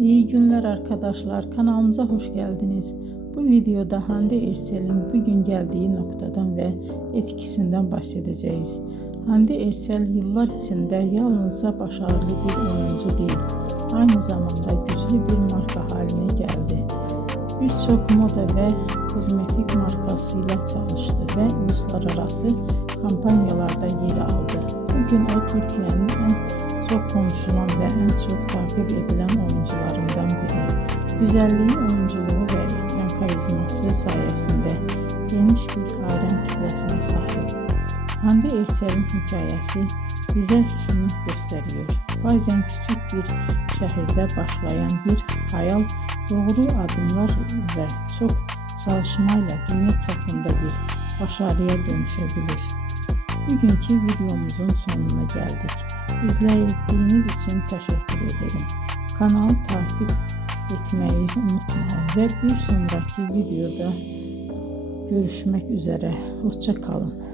İyi günler arkadaşlar, kanalımıza hoş geldiniz. Bu videoda Hande Erçel'in bugün geldiği noktadan ve etkisinden bahsedeceğiz. Hande Erçel yıllar içinde yalnızca başarılı bir oyuncu değil, aynı zamanda güçlü bir marka haline geldi. Birçok moda ve kozmetik markasıyla çalıştı ve uluslararası kampanyalarda yer aldı. Bugün o Türkiye'nin en çok konuşulan ve en çok takip edilen oyuncularından biri. Güzelliği, oyunculuğu ve ekran karizması sayesinde geniş bir hayran kitlesine sahip. Hande Erçel'in hikayesi bize şunu gösteriyor. Bazen küçük bir şehirde başlayan bir hayal doğru adımlar ve çok çalışmayla dünya çapında bir başarıya dönüşebilir. Bugünkü videomuzun sonuna geldik. İzlediğiniz için teşekkür ederim. Kanalı takip etmeyi unutmayın ve bir sonraki videoda görüşmek üzere. Hoşça kalın.